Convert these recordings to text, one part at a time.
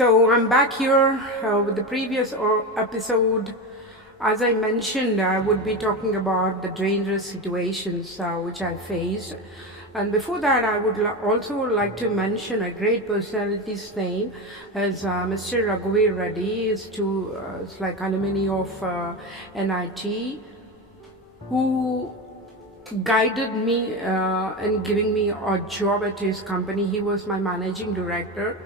So I'm back here with the previous episode. As I mentioned, I would be talking about the dangerous situations which I faced. And before that, I would also like to mention a great personality's name as Mr. Raghuveer Reddy. It's like alumni of NIT who guided me in giving me a job at his company. He was my managing director.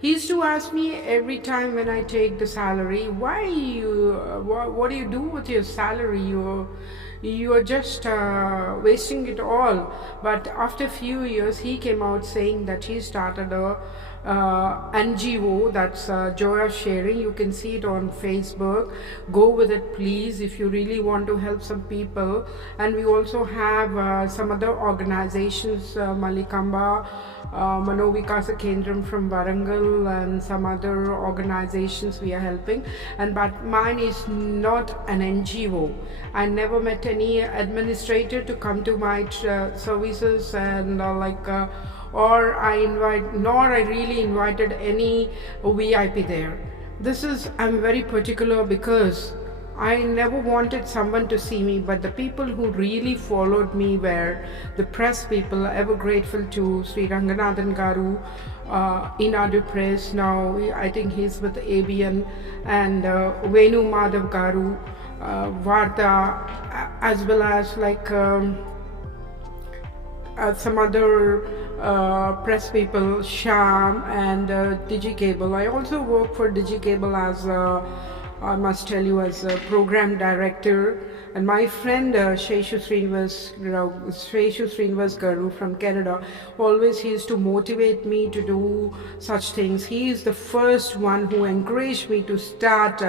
He used to ask me every time when I take the salary, why you, what do you do with your salary? You are just wasting it all. But after a few years, he came out saying that he started a NGO, that's Joy of Sharing. You can see it on Facebook. Go with it, please, if you really want to help some people. And we also have some other organizations, Malikamba, Manovikasa Kendram from Varangal, and some other organizations we are helping. But mine is not an NGO. I never met any administrator to come to my services and or I really invited any VIP there. I'm very particular because I never wanted someone to see me, but the people who really followed me were the press people. Ever grateful to Sri Ranganathan Garu, Inadu Press. Now I think he's with ABN, and Venu Madhav Garu, Varta, as well as some other press people, Sham and DigiCable. I also work for DigiCable as I must tell you, as a program director. And my friend Sheshu Srinivas Garu from Canada, always he used to motivate me to do such things. He is the first one who encouraged me to start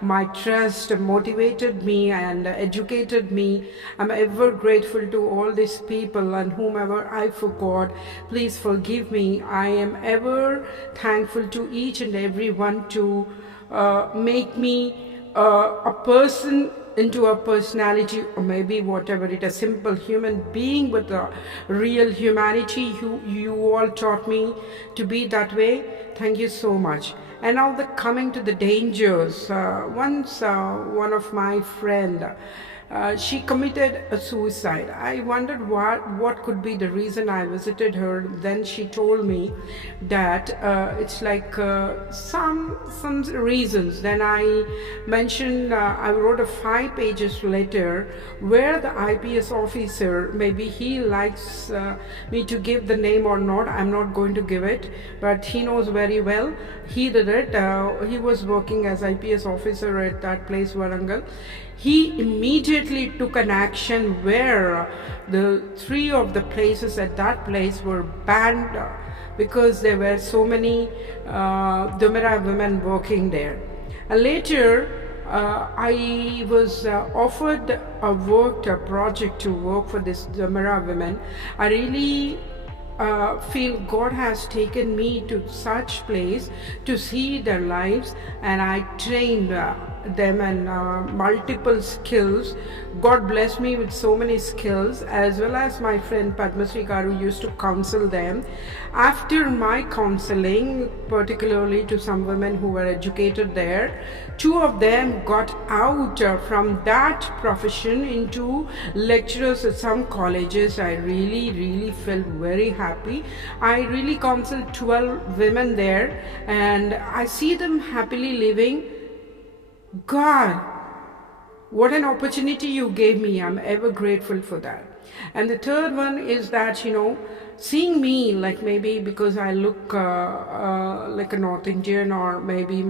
my trust, motivated me and educated me. I'm ever grateful to all these people, and whomever I forgot, please forgive me. I am ever thankful to each and every one to make me a person into a personality, or maybe whatever it is, a simple human being with a real humanity. You all taught me to be that way. Thank you so much. And now coming to the dangers. Once one of my friend, she committed a suicide. I wondered what could be the reason. I visited her. Then she told me that it's some reasons. Then I mentioned, I wrote a 5 pages letter where the IPS officer, maybe he likes me to give the name or not. I'm not going to give it, but he knows very well. He did it. He was working as IPS officer at that place, Warangal. He immediately took an action where the 3 of the places at that place were banned because there were so many Domira women working there. And later, I was offered a project to work for this Domira women. I really feel God has taken me to such place to see their lives, and I trained them and multiple skills. God bless me with so many skills, as well as my friend Padmasri Garu used to counsel them. After my counseling, particularly to some women who were educated there, 2 of them got out from that profession into lecturers at some colleges. I really felt very happy. I really counseled 12 women there, and I see them happily living. God, what an opportunity you gave me. I'm ever grateful for that. And the third one is that, seeing me, like maybe because I look like a North Indian, or maybe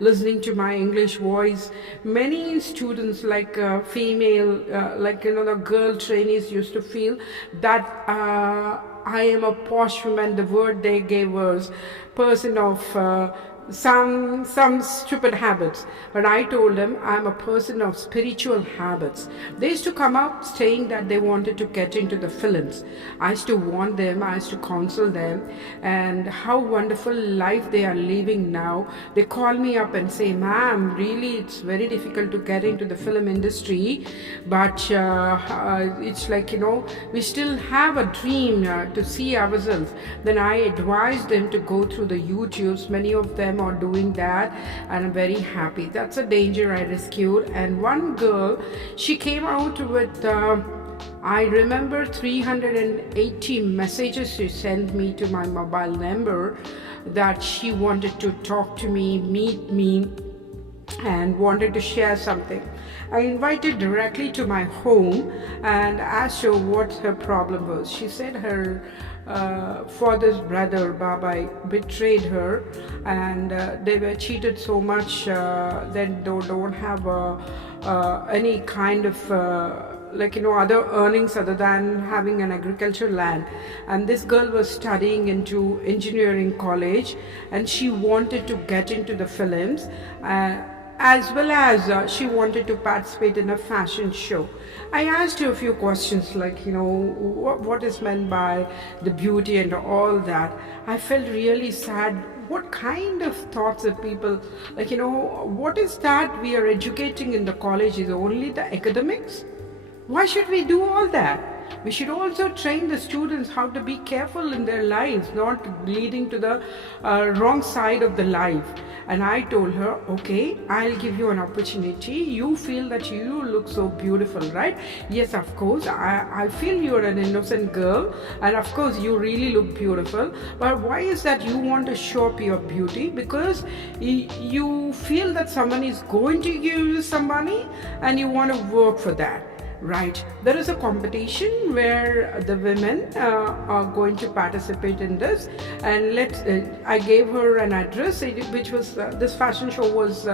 listening to my English voice, many students, like female, the girl trainees used to feel that I am a posh woman. The word they gave was person of some stupid habits. But I told them I'm a person of spiritual habits. They used to come up saying that they wanted to get into the films. I used to warn them, I used to counsel them, and how wonderful life they are living now. They call me up and say, ma'am, really it's very difficult to get into the film industry, but it's like, we still have a dream to see ourselves. Then I advised them to go through the YouTubes. Many of them are doing that, and I'm very happy. That's a danger I rescued. And one girl, she came out with I remember 380 messages she sent me to my mobile number, that she wanted to talk to me, meet me, and wanted to share something. I invited directly to my home and asked her what her problem was. She said her father's brother Baba betrayed her, and they were cheated so much that they don't have any kind of other earnings other than having an agricultural land. And this girl was studying into engineering college, and she wanted to get into the films, as well as she wanted to participate in a fashion show. I asked her a few questions like, what is meant by the beauty and all that. I felt really sad. What kind of thoughts that people, what is that we are educating in the college? Is only the academics? Why should we do all that? We should also train the students how to be careful in their lives, not leading to the wrong side of the life. And I told her, okay, I'll give you an opportunity. You feel that you look so beautiful, right? Yes, of course. I feel you're an innocent girl, and of course you really look beautiful. But why is that you want to show up your beauty? Because you feel that someone is going to give you some money and you want to work for that. Right. There is a competition where the women are going to participate in this, and I gave her an address, which was this fashion show was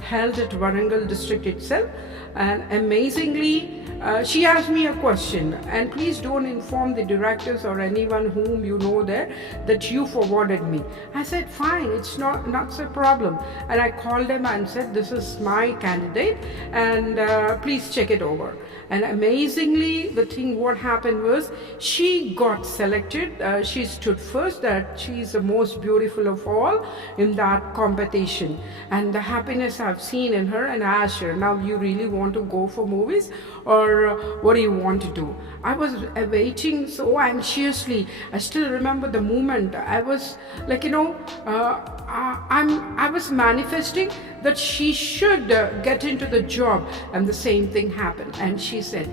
held at Warangal district itself, and amazingly. She asked me a question, and please don't inform the directors or anyone whom you know there that you forwarded me. I said, fine, it's not a problem. And I called them and said, this is my candidate, and please check it over. And amazingly, what happened was she got selected. She stood first, that she is the most beautiful of all in that competition. And the happiness I've seen in her, and I asked her, now you really want to go for movies, or what do you want to do? I was waiting so anxiously. I still remember the moment. I was like, I was manifesting that she should get into the job, and the same thing happened. And she said,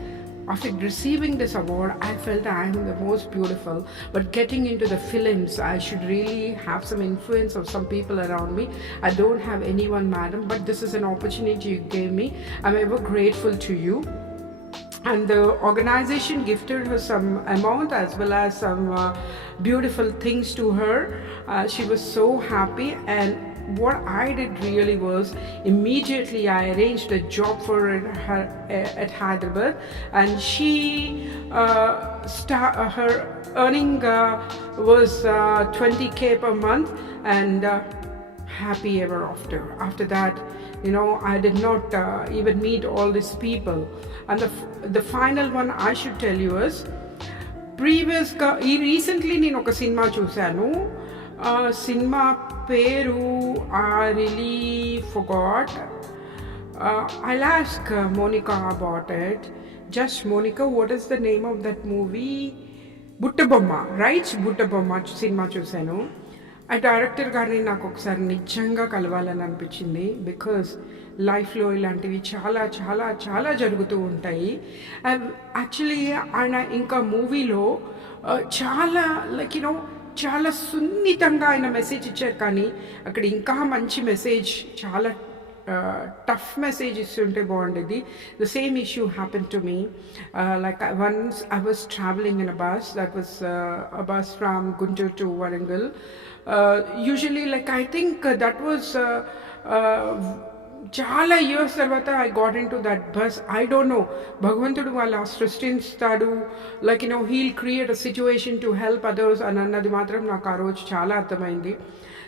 after receiving this award, I felt I am the most beautiful, but getting into the films, I should really have some influence of some people around me. I don't have anyone, madam, but this is an opportunity you gave me. I'm ever grateful to you. And the organization gifted her some amount as well as some beautiful things to her. She was so happy, and what I did really was immediately I arranged a job for her at Hyderabad, and she her earning was 20K per month, and happy ever after. After that, I did not even meet all these people. And the final one I should tell you is, recently నేను ఒక సినిమా చూశాను. సినిమా పేరు I really forgot. I'll ask Monica about it. Just Monica, what is the name of that movie? Buttabomma, right? Buttabomma సినిమా చూశాను. ఆ డైరెక్టర్ గారిని నాకు ఒకసారి నిజంగా కలవాలని అనిపించింది. బికాస్ లైఫ్లో ఇలాంటివి చాలా చాలా చాలా జరుగుతూ ఉంటాయి. యాక్చువల్లీ ఆయన ఇంకా మూవీలో చాలా చాలా సున్నితంగా ఆయన మెసేజ్ ఇచ్చారు, కానీ అక్కడ ఇంకా మంచి మెసేజ్, చాలా టఫ్ మెసేజ్ ఇస్తుంటే బాగుండేది. The same issue happen to me. Once I was traveling in a bus, that was a bus from Guntur to Warangal. Usually I think that was చాలా ఇయర్స్ తర్వాత I got in to that bus. I don't know, భగవంతుడు వాళ్ళ సృష్టిస్తాడు, like heal create a situation to help others అని అన్నది మాత్రం నాకు ఆ రోజు చాలా అర్థమైంది.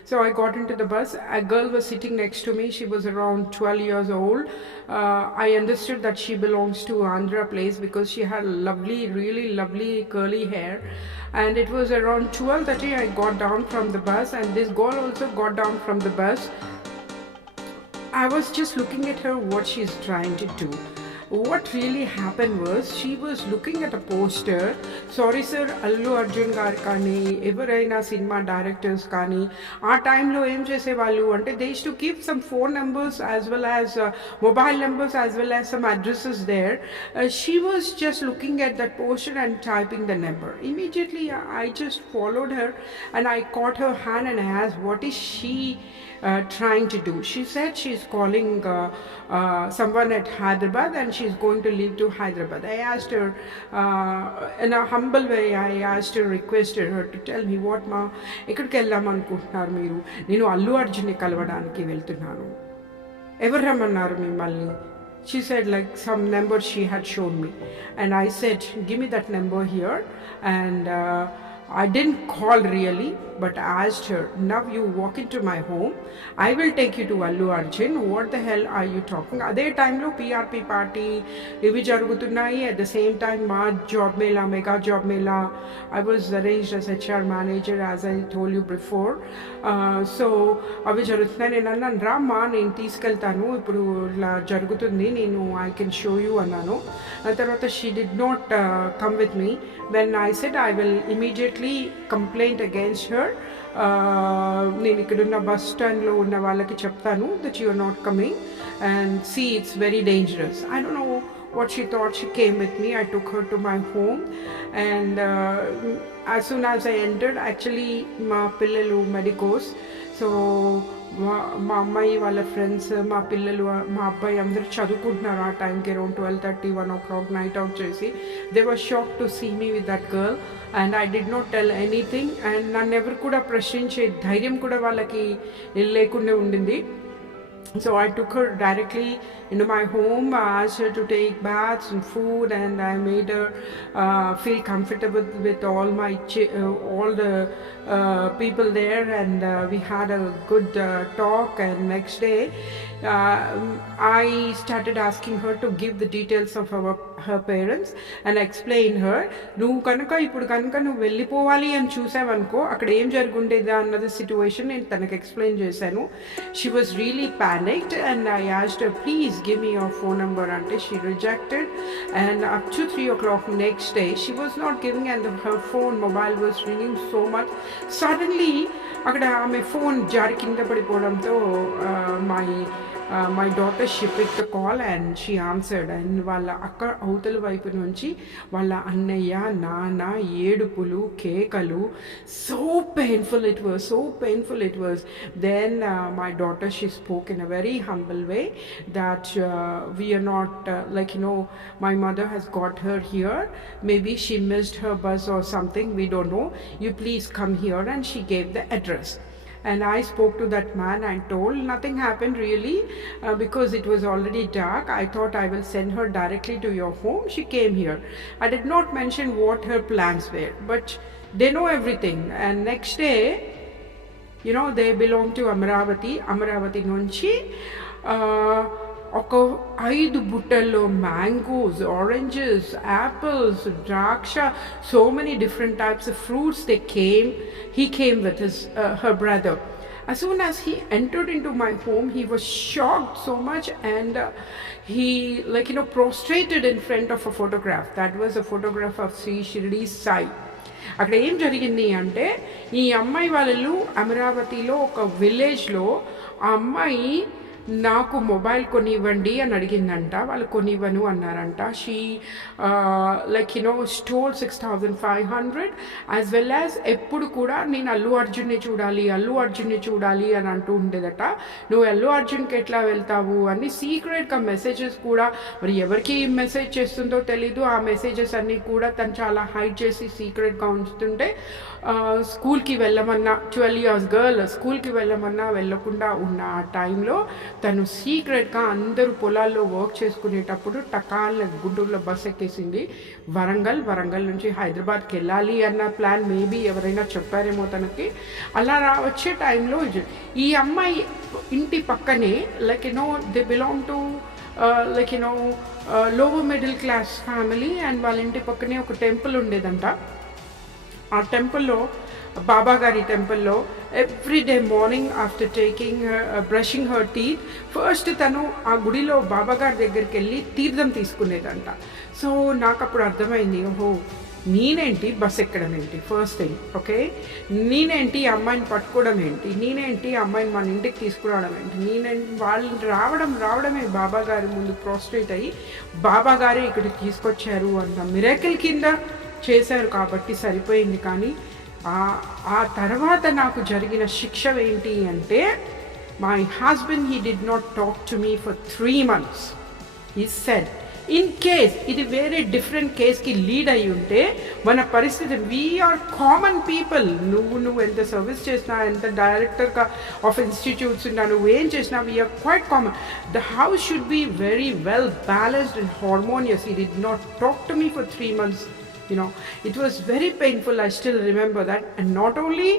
So I got into the bus. A girl was sitting next to me. She was around 12 years old. I understood that she belongs to Andhra place because she had lovely, really lovely curly hair. And it was around 12:30 I got down from the bus, and this girl also got down from the bus. I was just looking at her, what she's trying to do. What really happened was, she was looking at a poster. Sorry sir, Allu Arjun garu కానీ ఎవరైనా cinema directors కానీ ఆ టైంలో ఏం చేసేవాళ్ళు అంటే, they used to keep some phone numbers as well as mobile numbers as well as some addresses there. She was just looking at that poster and typing the number. Immediately I just followed her and I caught her hand and I asked, what is she trying to do? She said she's calling someone at Hyderabad and she's going to leave to Hyderabad. I asked her in a humble way, I asked her, requested her to tell me, what ma ekkadiki veldam anukuntunnaru meeru? Nenu Allu Arjun ni kalavaniki veltunnanu. Evaru rammannaru mimmalni? She said like some number she had shown me, and I said, give me that number here. And I didn't call really, but I asked her, now you walk into my home, I will take you to Allu Arjun. What the hell are you talking? Ade time lo PRP party ivi jarugutunnayi. At the same time ma job mela, mega job mela, I was arranged as HR manager, as I told you before. So avi jarugutunnayi. Nenu annanu, ramma nenu teeskeltanu, ippudu ila jarugutundi, nenu I can show you annanu. Tarvata she did not come with me. When I said I will immediately complain against her, నేను ఇక్కడున్న బస్ స్టాండ్లో ఉన్న వాళ్ళకి చెప్తాను that you are not coming, and see, it's very dangerous. I don't know what she thought. She came with me. I took her to my home, and as soon as I entered, actually మా పిల్లలు medicos, so మా అమ్మాయి వాళ్ళ ఫ్రెండ్స్, మా పిల్లలు, మా అబ్బాయి అందరూ చదువుకుంటున్నారు ఆ టైంకి, అరౌండ్ 12:30, 1 o'clock నైట్ అవుట్ చేసి. They were shock to see me with that girl, and I did not tell anything. And నన్ను ఎవరు కూడా ప్రశ్నించే ధైర్యం కూడా వాళ్ళకి లేకుండా ఉండింది. So I took her directly into my home. I asked her to take baths and food, and I made her feel comfortable with all the people there, and we had a good talk. And next day I started asking her to give the details of her parents and explain her, నువ్వు కనుక ఇప్పుడు కనుక నువ్వు వెళ్ళిపోవాలి అని చూసావనుకో, అక్కడ ఏం జరుగుండేదా అన్నది సిచ్యువేషన్ నేను తనకు ఎక్స్ప్లెయిన్ చేశాను. She was really panicked, and I asked her, please give me your phone number, ante she rejected. And up to 3 o'clock next day she was not giving, and her phone mobile was ringing so much. Suddenly అక్కడ ఆమె ఫోన్ జారి కింద పడిపోవడంతో my daughter, she picked the call and she answered, and వాళ్ళ అక్క అవతల వైపు నుంచి వాళ్ళ అన్నయ్య, నాన్న, ఏడుపులు, కేకలు. So painful it was. Then my daughter, she spoke in a very humble way that we are not my mother has got her here, maybe she missed her bus or something, we don't know, you please come here. And she gave the address. And I spoke to that man and told nothing happened really, because it was already dark. I thought I will send her directly to your home. She came here. I did not mention what her plans were, but they know everything. And next day, they belong to Amaravati nunchi ఒక 5 బుట్టల్లో mangoes, oranges, apples, ద్రాక్ష, so many different types of fruits. He came with her brother. As soon as he entered into my home, he was shocked so much, and he prostrated in front of a photograph. That was a photograph of Sri Shirdi Sai. అక్కడ ఏం జరిగింది అంటే, ఈ అమ్మాయి వాళ్ళు అమరావతిలో ఒక విలేజ్లో ఆ అమ్మాయి నాకు మొబైల్ కొనివ్వండి అని అడిగిందంట. వాళ్ళు కొనివ్వను అన్నారంట. She stole 6,500 as well as ఎప్పుడు కూడా నేను అల్లు అర్జున్ని చూడాలి అని అంటూ ఉండేదట. నువ్వు అల్లు అర్జున్కి ఎట్లా వెళ్తావు అని సీక్రెట్గా మెసేజెస్ కూడా, మరి ఎవరికి మెసేజ్ చేస్తుందో తెలీదు. ఆ మెసేజెస్ అన్నీ కూడా తను చాలా హైడ్ చేసి సీక్రెట్గా ఉంచుతుంటే, స్కూల్కి వెళ్ళమన్నా 12 years గర్ల్ స్కూల్కి వెళ్ళమన్నా వెళ్ళకుండా ఉన్న ఆ టైంలో తను సీక్రెట్గా అందరూ పొలాల్లో వర్క్ చేసుకునేటప్పుడు టకాల గుంటూరులో బస్ ఎక్కేసింది. వరంగల్ నుంచి హైదరాబాద్కి వెళ్ళాలి అన్న ప్లాన్ మేబీ ఎవరైనా చెప్పారేమో తనకి. అలా వచ్చే టైంలో ఈ అమ్మాయి ఇంటి పక్కనే like they belong to like lower middle class family, and వాళ్ళ ఇంటి పక్కనే ఒక టెంపుల్ ఉండేదంట. ఆ టెంపుల్లో బాబాగారి టెంపుల్లో everyday morning after brushing her teeth first తను ఆ గుడిలో బాబాగారి దగ్గరికి వెళ్ళి తీర్థం తీసుకునేదంట. సో నాకు అప్పుడు అర్థమైంది, ఓహో నేనేంటి బస్ ఎక్కడం ఏంటి ఫస్ట్ థింగ్, ఓకే నేనేంటి అమ్మాయిని పట్టుకోవడం ఏంటి, నేనేంటి అమ్మాయిని మన ఇంటికి తీసుకురావడం ఏంటి, నేనేంటి వాళ్ళు రావడమే బాబాగారి ముందు ప్రాస్ట్రేట్ అయ్యి బాబాగారే ఇక్కడికి తీసుకొచ్చారు అన్న మిరాకిల్ కింద చేశారు కాబట్టి సరిపోయింది. కానీ ఆ తర్వాత నాకు జరిగిన శిక్ష ఏంటి అంటే, my husband he did not talk to me for 3 months. He said in case ఇది వేరే డిఫరెంట్ కేస్కి లీడ్ అయ్యి ఉంటే మన పరిస్థితి, వీఆర్ కామన్ పీపుల్, నువ్వు ఎంత సర్వీస్ చేసినా, ఎంత డైరెక్టర్గా ఆఫ్ ఇన్స్టిట్యూట్స్ ఉన్నా, నువ్వు ఏం చేసినా, we are quite common. The house should be very well balanced and harmonious. He did not talk to me for 3 months. It was very painful. I still remember that. And not only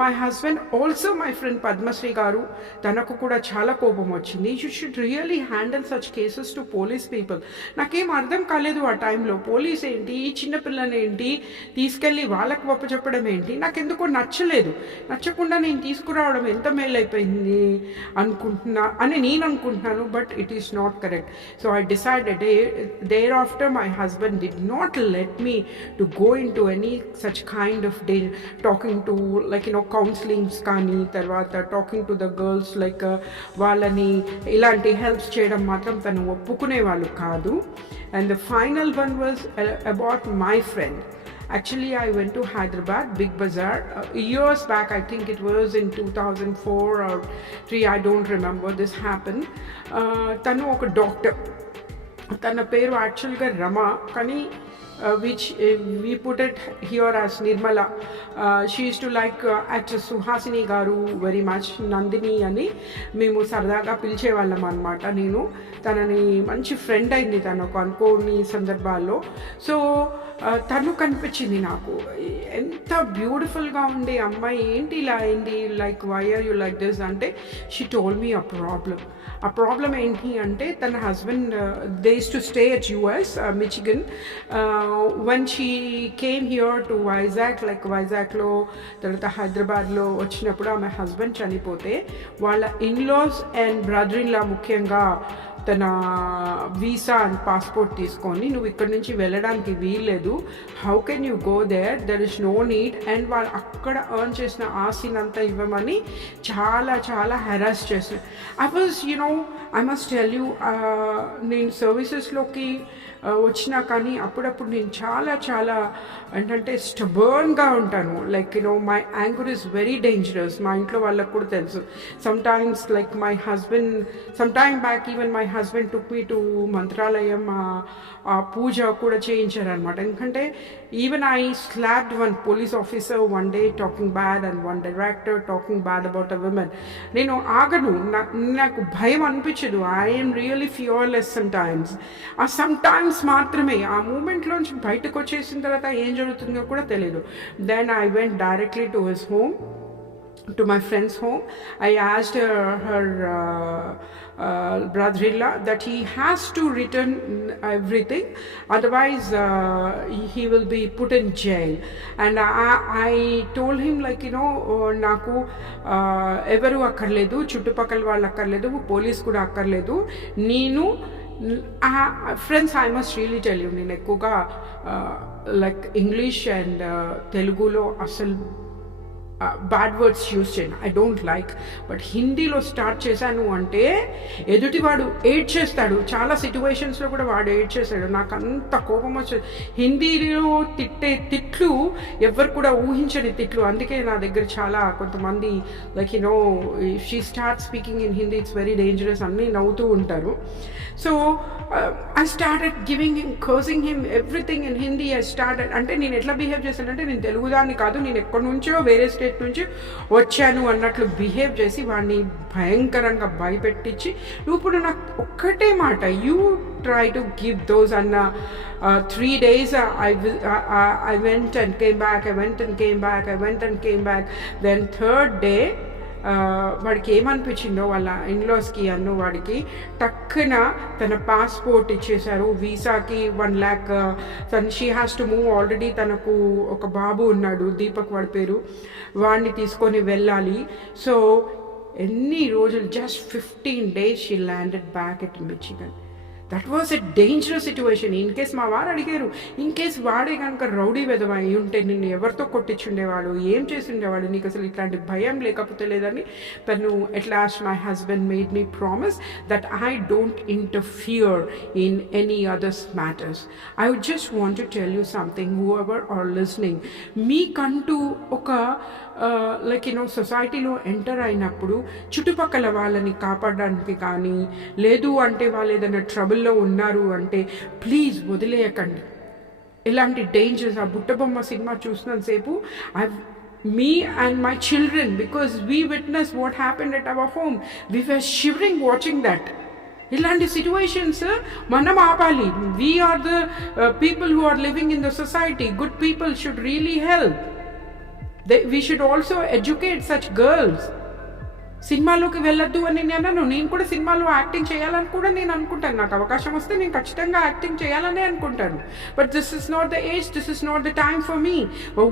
my husband, also my friend Padmasri garu, tanaku kuda chala kopam vachindi. You should really handle such cases to police people. Nakem ardham kaledu aa time lo police enti ee chinna pillani enti తీసుకెళ్ళి వాళ్ళకి గొప్ప చెప్పడం ఏంటి, నాకు ఎందుకో నచ్చకుండా నేను తీసుకురావడం ఎంత మేలు అయిపోయింది అని నేను అనుకుంటున్నాను. But it is not correct. So I decided thereafter my husband did not let me to go into any such kind of talking to like counsellings కానీ, తర్వాత talking to the girls like వాళ్ళని ఇలాంటి helps చేయడం మాత్రం తను ఒప్పుకునేవాళ్ళు కాదు. And the final one was about my friend. Actually, I went to Hyderabad, Big Bazaar, years back. I think it was in 2004 or 3, I don't remember. This happened. Tanu oka doctor. Tana peru actually Rama, kani which we put it here as Nirmala. She used to like actress Suhasini garu very much. Nandini ani మేము సరదాగా పిలిచేవాళ్ళం అనమాట. నేను తనని మంచి ఫ్రెండ్ అయింది తనకు అనుకోని సందర్భాల్లో. సో తను కనిపించింది నాకు, ఎంత బ్యూటిఫుల్గా ఉండే అమ్మాయి, ఏంటి ఇలా అయింది, like why are you like this అంటే, షీ టోల్డ్ మీ ఆ ప్రాబ్లం ఏంటి అంటే, తన husband they used to stay at US, Michigan. One she came here to వైజాగ్లో తర్వాత హైదరాబాద్లో వచ్చినప్పుడు ఆమె హస్బెండ్ చనిపోతే వాళ్ళ in laws and brother in law ముఖ్యంగా తన వీసా అండ్ పాస్పోర్ట్ తీసుకొని, నువ్వు ఇక్కడ నుంచి వెళ్ళడానికి వీల్లేదు, how can you go there is no need, and వాళ్ళు అక్కడ ఎర్న్ చేసిన ఆస్తినంతా ఇవ్వమని చాలా హెరాస్ చేశారు. ఐ మస్ట్ టెల్ యూ, నేను సర్వీసెస్లోకి వచ్చినా కానీ అప్పుడప్పుడు నేను చాలా ఏంటంటే స్టబర్న్గా ఉంటాను. Like my anger is very dangerous. మా ఇంట్లో వాళ్ళకు కూడా తెలుసు. Sometimes like my husband, some time back even my husband took me to Mantralayam, ఆ పూజ కూడా చేయించారనమాట. ఎందుకంటే even I slapped one police officer one day talking bad and one director talking bad about a women. నేను ఆగను, నాకు భయం అనిపించదు. I'm really fearless sometimes మాత్రమే. ఆ మూమెంట్లోంచి బయటకు వచ్చేసిన తర్వాత ఏం జరుగుతుందో కూడా తెలియదు. Then I went directly to his home, to my friend's home. I asked her brother-in-law that he has to return everything, otherwise he will be put in jail. And I told him naku evaru akkarledu, chuttupakal vallu akkarledu, police kuda akkarledu, neenu friends, I must really tell you, నేను ఎక్కువగా like English and తెలుగులో అసలు bad words use చేయను, I don't like. But హిందీలో స్టార్ట్ చేశాను అంటే ఎదుటివాడు ఏడ్ చేస్తాడు. చాలా సిచ్యువేషన్స్లో కూడా వాడు ఏడ్ చేశాడు. నాకు అంత కోపం వచ్చేది. హిందీలో తిట్టే తిట్లు ఎవరు కూడా ఊహించని తిట్లు. అందుకే నా దగ్గర చాలా కొంతమంది like she start speaking in Hindi, it's very dangerous అన్నీ నవ్వుతూ ఉంటారు. So I started giving him, cursing him everything in Hindi. I started అంటే నేను ఎట్లా బిహేవ్ చేశానంటే, నేను తెలుగుదాన్ని కాదు, నేను ఎక్కడి నుంచో వేరే స్టేట్ స్టేట్ నుంచి వచ్చాను అన్నట్లు బిహేవ్ చేసి వాడిని భయంకరంగా భయపెట్టించి ఇప్పుడు నాకు ఒక్కటే మాట, you try to give those. And 3 days I went and came back, I went and came back, I went and came back. Then third day వాడికి ఏమనిపించిందో వాళ్ళ ఇన్లాస్కి వాడికి టక్కున తన పాస్పోర్ట్ ఇచ్చేశారు, వీసాకి 1 lakh. She has to move. Already తనకు ఒక బాబు ఉన్నాడు, దీపక్ వాడి పేరు, వాడిని తీసుకొని వెళ్ళాలి. సో ఎన్ని రోజులు, జస్ట్ 15 days she landed back at Michigan. That was a dangerous situation. In case మా వారు అడిగారు, ఇన్ కేస్ వాడే కనుక రౌడీ వెధవ అయి ఉంటే నిన్ను ఎవరితో కొట్టించుండేవాడు, ఏం చేసి ఉండేవాడు, నీకు అసలు ఇట్లాంటి భయం లేకపోతే లేదని. తను at last my husband made me promise that I don't interfere in any others matters. I would just want to tell you something, whoever are listening, మీకంటూ ఒక సొసైటీలో ఎంటర్ అయినప్పుడు చుట్టుపక్కల వాళ్ళని కాపాడడానికి కానీ, లేదు అంటే వాళ్ళు ఏదైనా ట్రబుల్లో ఉన్నారు అంటే ప్లీజ్ వదిలేయకండి. ఇలాంటి డేంజర్స్, ఆ బుట్టబొమ్మ సినిమా చూసినంతసేపు me and my children, because we witnessed what happened at our home, we were shivering watching that. ఇలాంటి సిచ్యువేషన్స్ మనం ఆపాలి. We are the people who are living in the society. Good people should really help. We should also educate such girls. సినిమాలోకి వెళ్ళొద్దు అని నేను కూడా సినిమాలో యాక్టింగ్ చేయాలని కూడా నేను అనుకుంటాను. నాకు అవకాశం వస్తే నేను ఖచ్చితంగా యాక్టింగ్ చేయాలనే అనుకుంటాను. But this is not the age, this is not the time for me.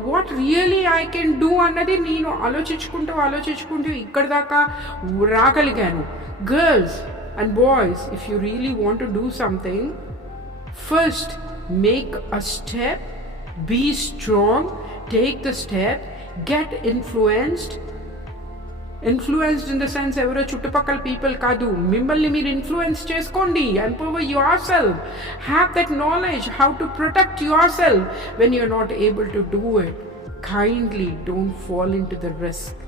What really I can do అన్నది నేను ఆలోచించుకుంటూ ఇక్కడ దాకా రాగలిగాను. Girls and boys, if you really want to do something, first make a step, be strong, take the step, get influenced in the sense ఎవరో చుట్టుపక్కల people కాదు, మిమ్మల్ని మీరు ఇన్ఫ్లుయెన్స్ చేసుకోండి. Empower yourself, have that knowledge how to protect your self when you are not able to do it. Kindly don't fall into the risk.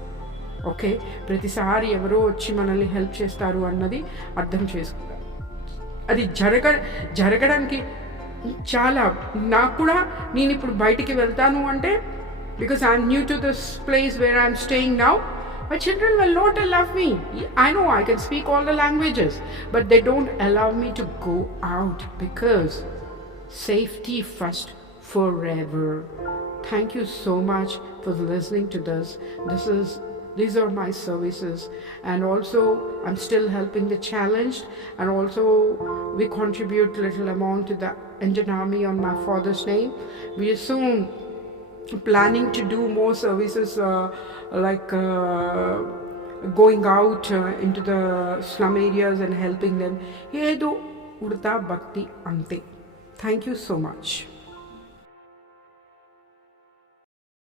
Okay, ప్రతిసారి ఎవరో వచ్చి మనల్ని హెల్ప్ చేస్తారు అన్నది అర్థం చేసుకుంటారు. అది జరగడానికి చాలా, నాకు కూడా నేను ఇప్పుడు బయటికి వెళ్తాను అంటే because I'm new to this place where I'm staying now. My children will not allow me. I know I can speak all the languages, but they don't allow me to go out because safety first forever. Thank you so much for listening to this. These are my services, and also I'm still helping the challenged, and also we contribute little amount to the Indian Army on my father's name. We are soon planning to do more services going out into the slum areas and helping them. Yedo udta bhakti ante. Thank you so much.